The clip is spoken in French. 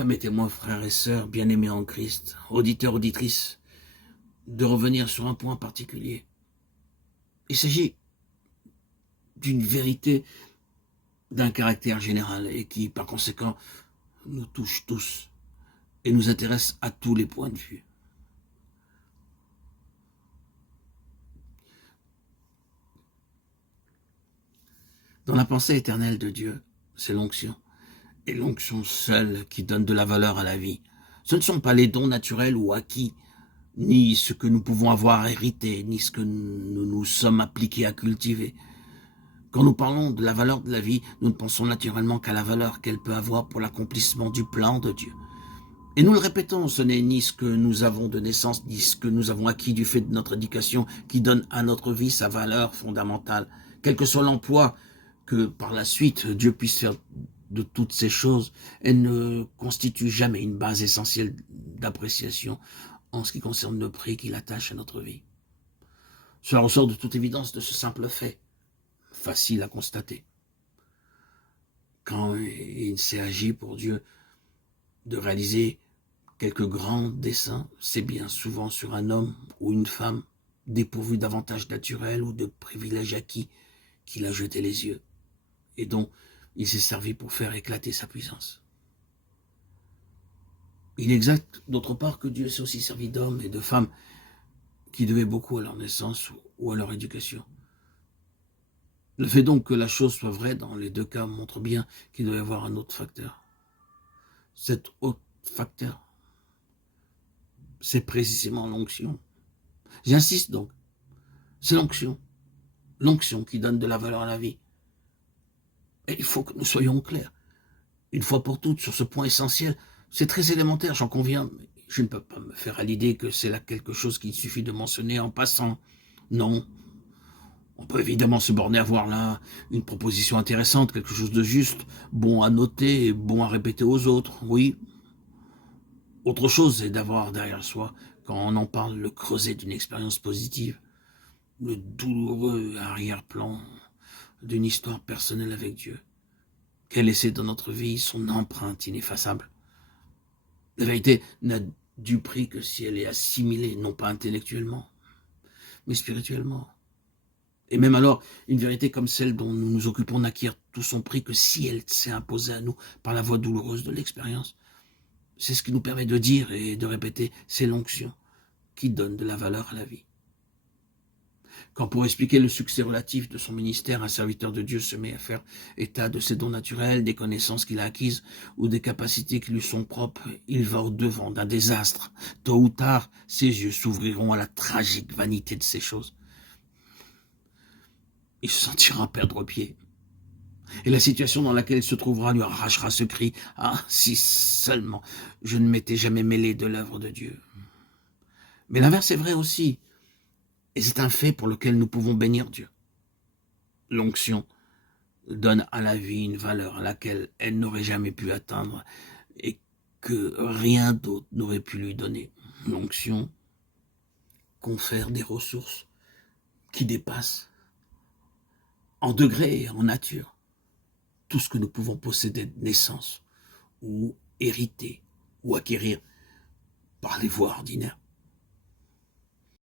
Permettez-moi, frères et sœurs, bien-aimés en Christ, auditeurs, auditrices, de revenir sur un point particulier. Il s'agit d'une vérité d'un caractère général et qui, par conséquent, nous touche tous et nous intéresse à tous les points de vue. Dans la pensée éternelle de Dieu, c'est l'onction. Et l'onction seule qui donne de la valeur à la vie. Ce ne sont pas les dons naturels ou acquis, ni ce que nous pouvons avoir hérité, ni ce que nous nous sommes appliqués à cultiver. Quand nous parlons de la valeur de la vie, nous ne pensons naturellement qu'à la valeur qu'elle peut avoir pour l'accomplissement du plan de Dieu. Et nous le répétons, ce n'est ni ce que nous avons de naissance, ni ce que nous avons acquis du fait de notre éducation qui donne à notre vie sa valeur fondamentale. Quel que soit l'emploi que par la suite Dieu puisse faire de toutes ces choses, elle ne constitue jamais une base essentielle d'appréciation en ce qui concerne le prix qu'il attache à notre vie. Cela ressort de toute évidence de ce simple fait, facile à constater. Quand il s'est agi pour Dieu de réaliser quelques grands desseins, c'est bien souvent sur un homme ou une femme dépourvu d'avantages naturels ou de privilèges acquis qu'il a jeté les yeux et dont il s'est servi pour faire éclater sa puissance. Il est exact, d'autre part, que Dieu s'est aussi servi d'hommes et de femmes qui devaient beaucoup à leur naissance ou à leur éducation. Le fait donc que la chose soit vraie dans les deux cas montre bien qu'il doit y avoir un autre facteur. Cet autre facteur, c'est précisément l'onction. J'insiste donc, c'est l'onction. L'onction qui donne de la valeur à la vie. Et il faut que nous soyons clairs, une fois pour toutes, sur ce point essentiel. C'est très élémentaire, j'en conviens, mais je ne peux pas me faire à l'idée que c'est là quelque chose qu'il suffit de mentionner en passant. Non. On peut évidemment se borner à voir là une proposition intéressante, quelque chose de juste, bon à noter et bon à répéter aux autres, oui. Autre chose est d'avoir derrière soi, quand on en parle, le creuset d'une expérience positive, le douloureux arrière-plan d'une histoire personnelle avec Dieu, qu'elle laissait dans notre vie son empreinte ineffaçable. La vérité n'a du prix que si elle est assimilée, non pas intellectuellement, mais spirituellement. Et même alors, une vérité comme celle dont nous nous occupons n'acquiert tout son prix que si elle s'est imposée à nous par la voie douloureuse de l'expérience. C'est ce qui nous permet de dire et de répéter, c'est l'onction qui donne de la valeur à la vie. Quand pour expliquer le succès relatif de son ministère, un serviteur de Dieu se met à faire état de ses dons naturels, des connaissances qu'il a acquises ou des capacités qui lui sont propres, il va au-devant d'un désastre. Tôt ou tard, ses yeux s'ouvriront à la tragique vanité de ces choses. Il se sentira perdre pied. Et la situation dans laquelle il se trouvera lui arrachera ce cri. Ah, si seulement je ne m'étais jamais mêlé de l'œuvre de Dieu. Mais l'inverse est vrai aussi. Et c'est un fait pour lequel nous pouvons bénir Dieu. L'onction donne à la vie une valeur à laquelle elle n'aurait jamais pu atteindre et que rien d'autre n'aurait pu lui donner. L'onction confère des ressources qui dépassent en degré et en nature tout ce que nous pouvons posséder de naissance ou hériter ou acquérir par les voies ordinaires.